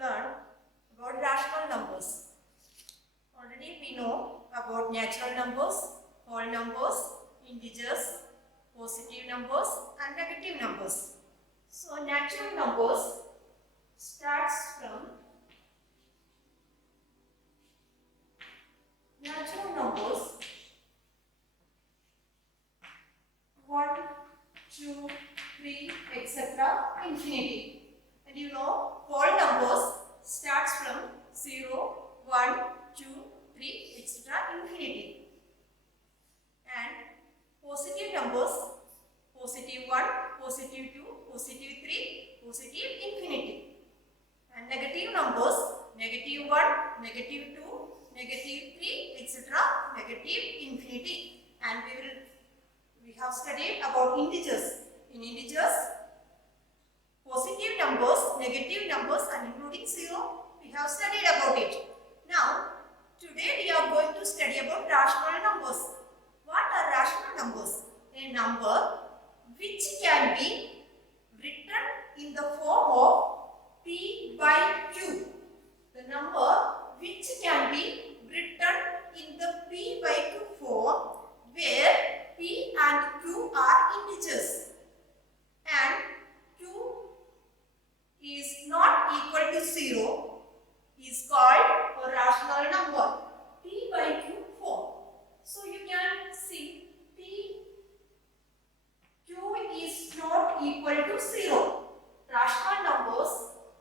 learn about rational numbers. Already we know about natural numbers, whole numbers, integers, positive numbers and negative numbers. So natural numbers starts from natural numbers 1, 2, 3, etc. infinity. And you know whole numbers starts from 0, 1, 2, 3, etc. infinity. And positive numbers positive 1, positive 2, positive 3, positive infinity. And negative numbers negative 1, negative 2, negative 3, etc. negative infinity. And we have studied about integers. In integers, positive numbers, negative numbers and including 0, we have studied about it. Now, today we are going to study about rational numbers. What are rational numbers? A number which can be written in the form of p by q. The number which can be written in the p by q form where p and q are integers and q is not equal to 0 is called a rational number, p by q form. So you can see q is not equal to 0. Rational numbers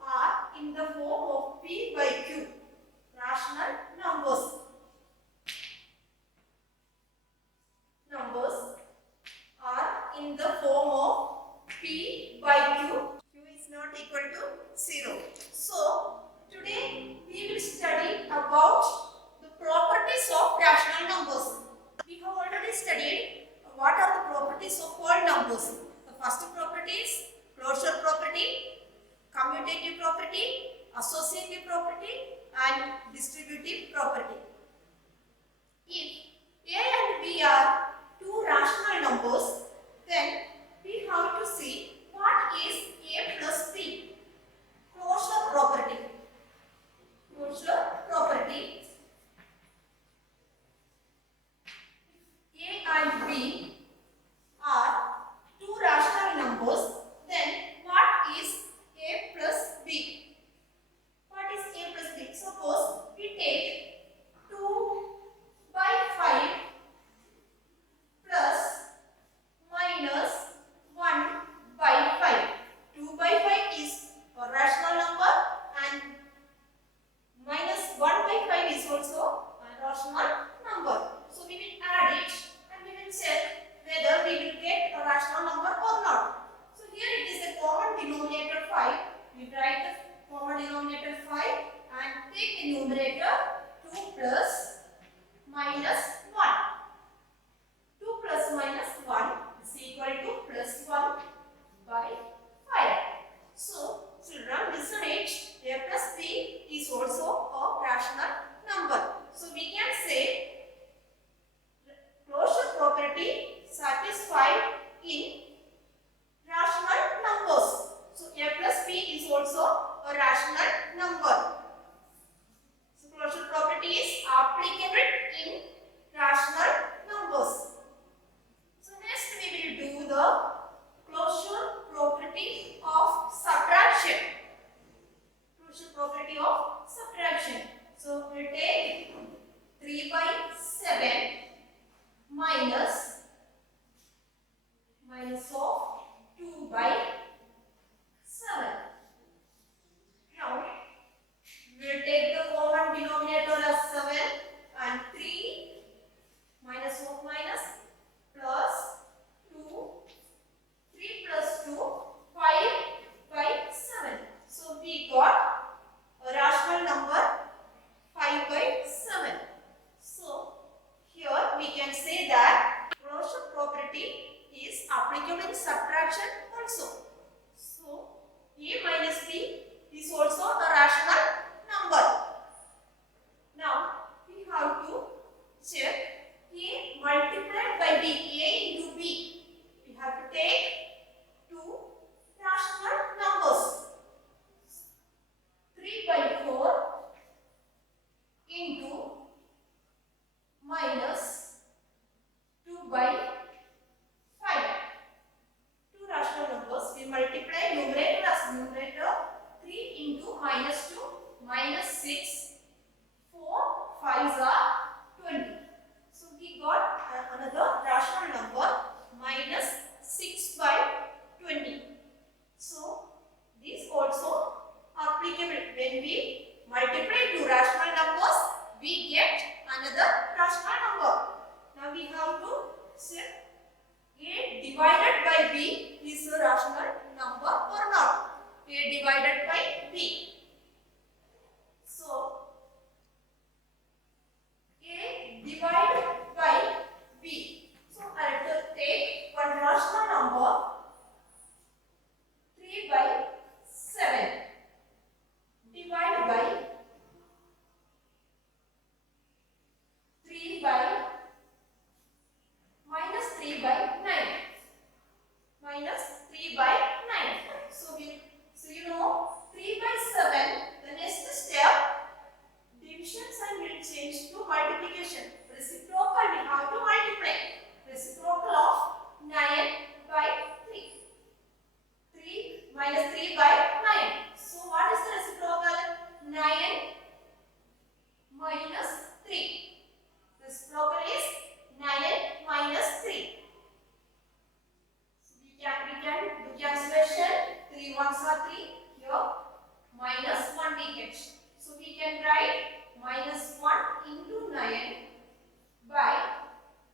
are in the form of p by q. Rational numbers. Numbers are in the form of p by q. Q is not equal to 0. So today we will study about the properties of rational numbers. We have already studied what are the properties of whole numbers. The first property is closure property, commutative property, associative property and distributive property. If a and b are two rational numbers, then we have to see what is a plus b. Closure property. Closure property. A and b are two rational numbers, then what is a plus b? What is a plus b? Suppose we take 2 by 5 plus minus 1 by 5. 2 by 5 is a rational number and minus 1 by 5 is also a rational number. So we will add it and we will check whether we will get a rational number or not. So here it is a common denominator 5. We write the common denominator 5 and take the numerator 2 plus minus 1. 2 plus minus 1 is equal to plus 1 by 5. So children, listen it. A plus b is also a rational number. So we can say closure property satisfied in rational numbers. So a plus b is also a rational number. So closure property is applicable in rational numbers. So next we will do the closure property of subtraction. Closure property of subtraction. So we take 3 by 7 minus of 2 by 7. Now we will take the common denominator as 7 and 3 minus of minus plus 2, 3 plus 2, 5 by 7. So we got a rational number 5 by 7. So here we can say that closure property is applicable in subtraction also. So a minus b is also a rational number. Now we have to check a multiplied by b, a into b. We have to take two rational numbers. 3 by 6. 4 5s are 20. So we got another rational number minus 6 by 20. So this also applicable. When we multiply two rational numbers, we get another rational number. Now we have to say A divided by B is a rational number or not. A divided by B. So A divided by B. So I have to take one rational number 3 by 7 divided by 3 by minus 3 by 9 minus 3 by 9. So you know 3 by 7. The next step, division sign will change to multiplication. Reciprocal we have to multiply. Reciprocal of 9 by 3. 3 minus 3 by 9. So what is the reciprocal? 9 minus 3. Reciprocal is 9 minus 3. So we can do cancellation. 3 ones are 3. Here minus 1 we get. So we can write minus 1 into 9 by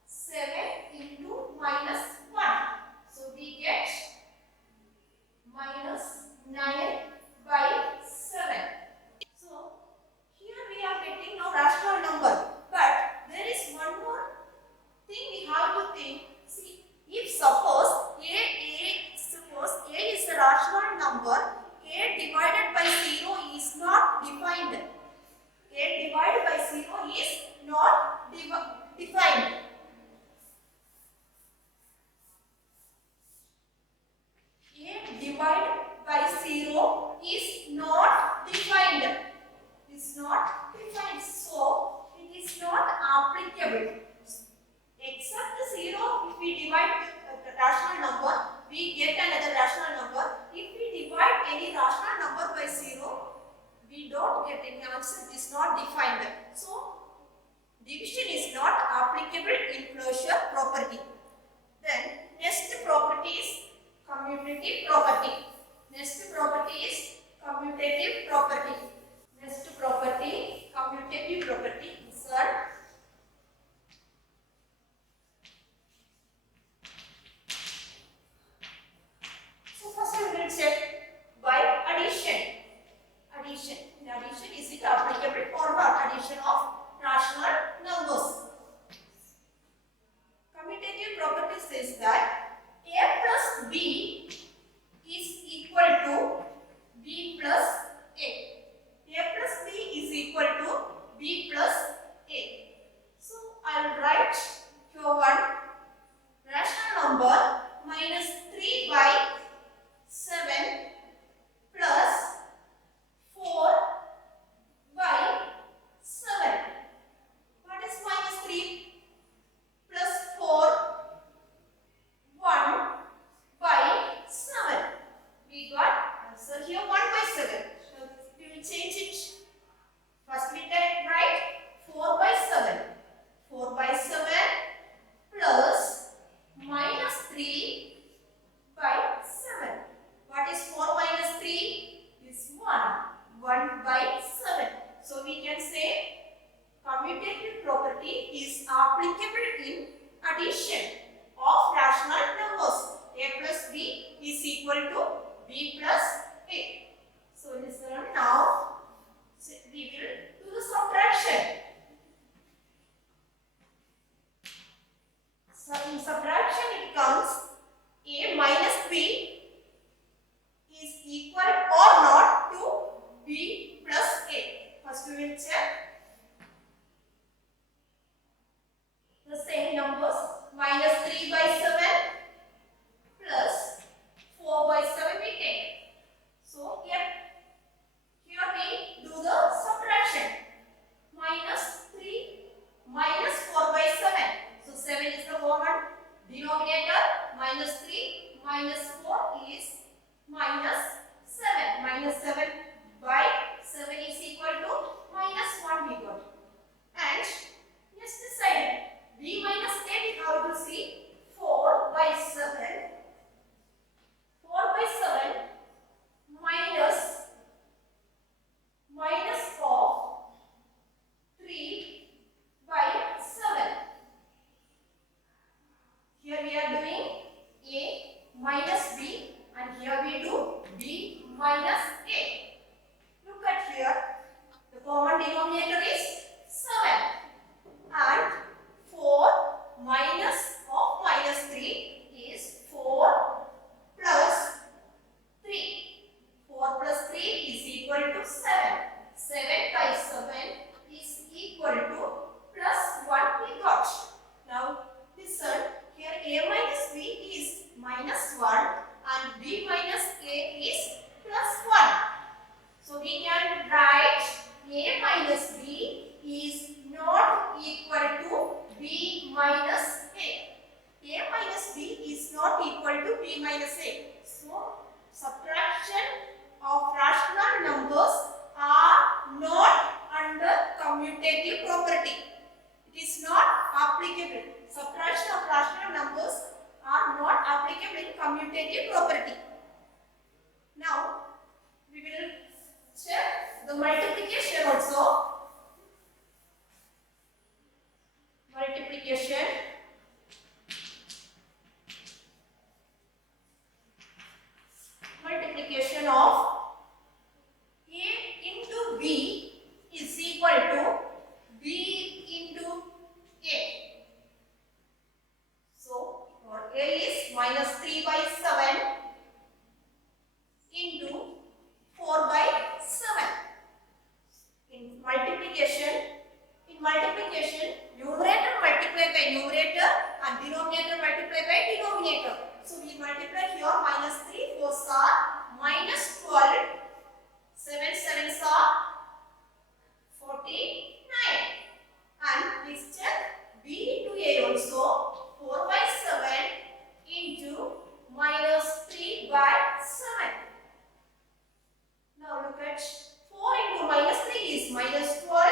7 into minus 1. So we get minus 9 by 7. So here we are getting no rational number. But there is one more thing we have to think. See, if suppose A is a rational number, A divided by 0 is not defined. A divided by 0 is not defined. A divided by 0 is not defined. Is not defined. So it is not applicable. Except 0, if we divide the rational number, we get another rational number. If we divide any rational number by 0, we don't get any answer. It is not defined. So division is not applicable in closure property. Then next property is commutative property. Next property is commutative property. Next property, commutative property. Insert. So first we will check by addition. Addition. In addition, is it applicable or not? Addition of rational numbers. Commutative property says that A plus B is equal to B plus A. A plus B is equal to B plus A. So I will write here one rational number minus 3 by 7 plus 4 by 7. What is minus 3 plus 4? 1 by 7. We got answer here 1 by 7. So we will change it. First we write 4 by 7. 4 by 7 plus minus 3 by 7. What is 4 minus 3? Is 1. 1 by 7. So we can say commutative property is applicable in addition of rational numbers. A plus B is equal to B plus A. So listen now. We will do the subtraction. So in subtraction it comes A minus B is equal or not to B plus A. First we will check the same numbers. Minus 3 by 7 plus 4 by 7 we take. So here we do the subtraction. Minus 3 minus 4 by 7. So 7 is the common denominator. Minus 3 minus 4 is minus 7. Minus 7 by the multiplication also. Multiplication of A into B is equal to B into A. So for A is minus 3 by 7 into 4 by 7. In multiplication, numerator multiply by numerator and denominator multiply by denominator. So we multiply here minus 3 4s are minus 12, 7 7s are 49. And please check B into A also, 4 by 7 into minus 3 by 7. Now look at 4 into minus 3 is minus 12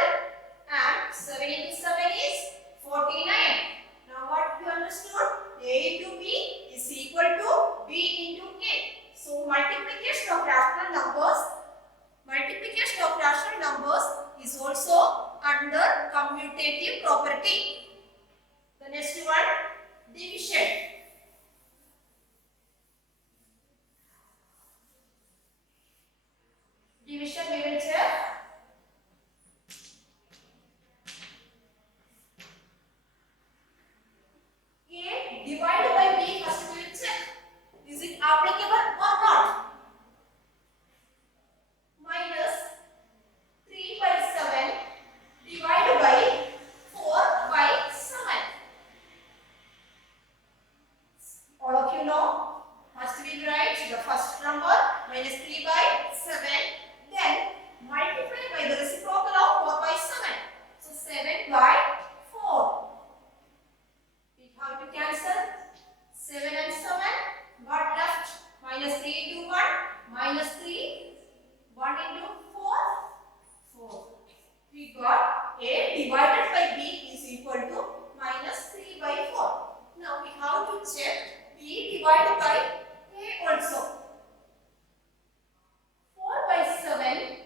and 7 into 7 is 49. Now what we understood? A into B is equal to B into A. So multiplication of rational numbers is also under commutative property. The next one, division. Division we will check. A divided by B, first we will check. Is it applicable or not? Minus 3 by 7 divided by 4 by 7. All of you know, first we will write the first number minus 3 by 7. Then multiply by the reciprocal of 4 by 7. So 7 by 4. We have to cancel 7 and 7. What left? Minus 3 into 1. Minus 3. 1 into 4. 4. We got A divided by B is equal to minus 3 by 4. Now we have to check B divided by A also. 4 by 7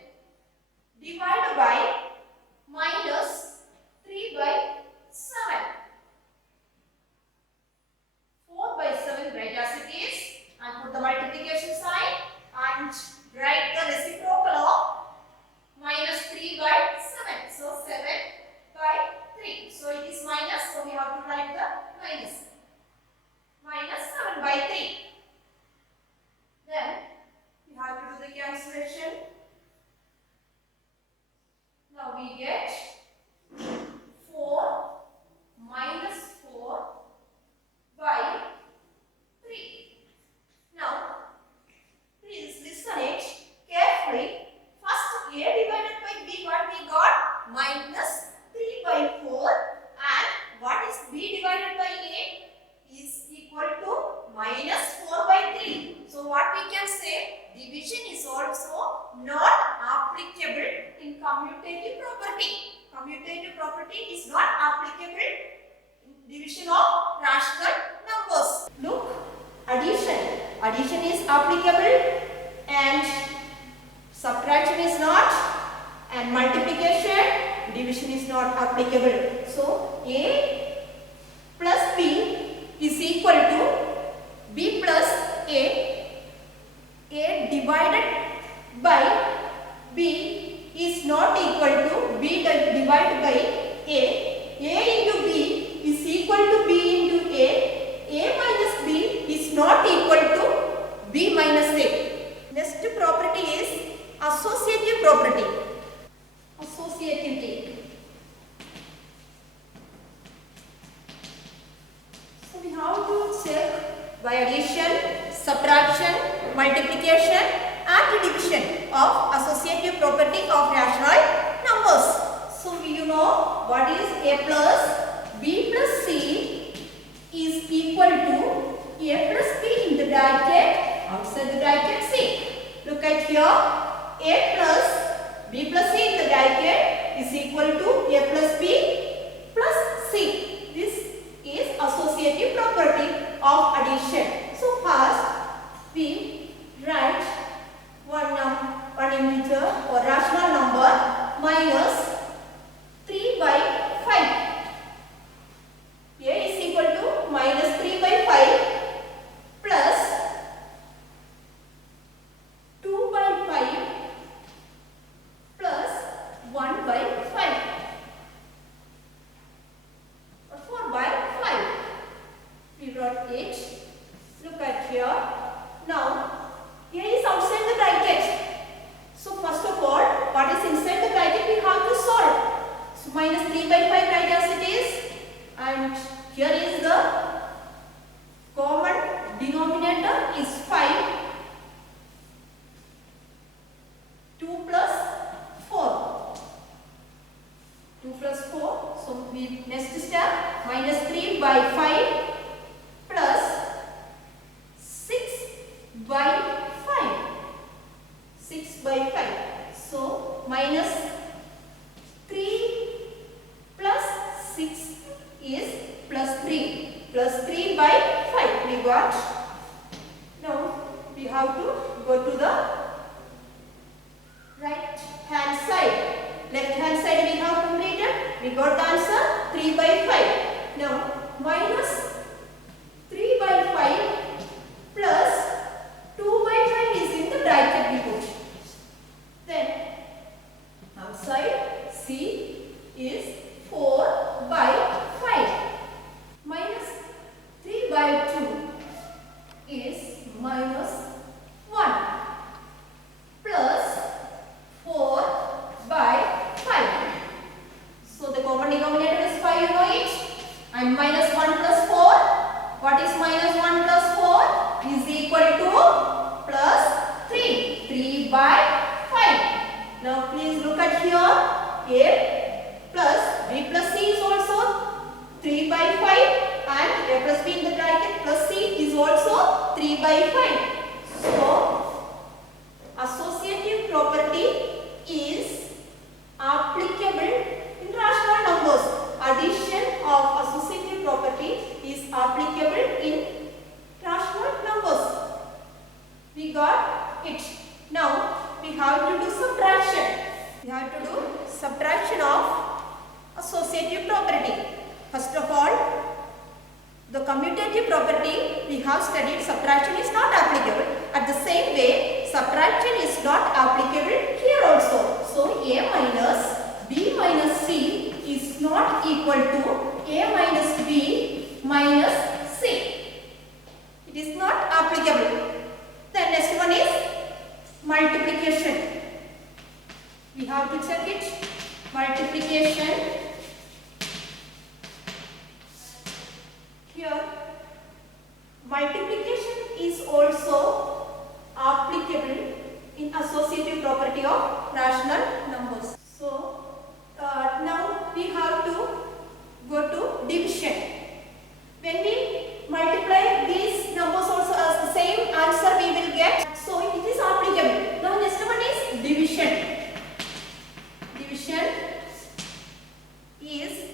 divided by minus 3 by 7. 4 by 7 write as it is and put the multiplication sign and write the reciprocal of minus 3 by 7. So 7 by 3. So it is minus, so we have to write the minus. Minus 7 by 3. Then we have to do the cancellation. Now we get 4 minus 4 by 3. Now please listen it carefully. First A divided by B, what we got? Minus 3 by 4. And what is B divided by A? Is equal to minus 4 by 3. So what we can say? Division is also not applicable in commutative property. Commutative property is not applicable in division of rational numbers. Look, addition. Addition is applicable and subtraction is not, and multiplication, division is not applicable. So A plus B is equal to B plus A. A divided by B is not equal to B divided by A. A into B is equal to B into A. A minus B is not equal to B minus A. Next property is associative property. Associativity. So we have to check by addition, subtraction, multiplication and division of associative property of rational numbers. So you know what is A plus B plus C is equal to A plus B in the bracket, outside the bracket C. Look at here, A plus B plus C in the bracket is equal to A plus B plus C. This is associative property of addition. So first we write one integer or rational number minus 3 by 5 right as it is, and here is the common denominator is 5. 2 plus 4. 2 plus 4. So we next step minus 3 by 5 plus 6 by 5. 6 by 5. So minus 3 plus 6 is plus 3. Plus 3 by 5 we got. Now we have to go to the right hand side. Left hand side we have completed. We got the answer 3 by 5. Now minus 3 by 5 plus 2 by 5 is in the bracket we put. Then outside C is 4 by 5. Minus 3 by 2 is minus 1 plus 4 by 5. So the common denominator is 5, you know it. And minus 1 plus 4. What is minus 1 plus 4? Is equal to plus 3. 3 by 5. Now please look at here. A plus B plus C is also 3 by 5. And A plus B in the bracket plus C is also 3 by 5. So associative property is applicable in rational numbers. Addition of associative property is applicable in rational numbers. We got it. Now we have to do subtraction. We have to do subtraction of associative property. First of all, the commutative property we have studied, subtraction is not applicable. At the same way, subtraction is not applicable here also. So A minus B minus C is not equal to A minus B minus C. It is not applicable. The next one is multiplication. We have to check it. Multiplication. Here, multiplication is also applicable in associative property of rational numbers. So, now we have to go to division. When we multiply these numbers also as the same answer we will get. So, it is applicable. Now, next one is division. Division is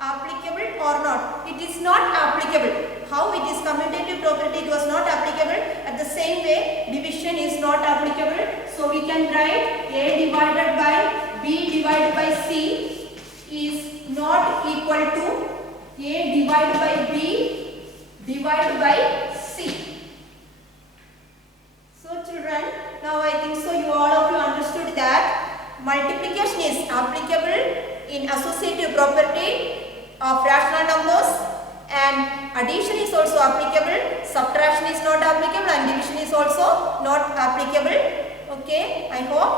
applicable or not? It is not applicable. How it is commutative property, it was not applicable. At the same way, division is not applicable. So we can write A divided by B divided by C is not equal to A divided by B divided by C. So children, now I think so you all of you understood that multiplication is applicable in associative property of rational numbers, and addition is also applicable, subtraction is not applicable, and division is also not applicable. Okay, I hope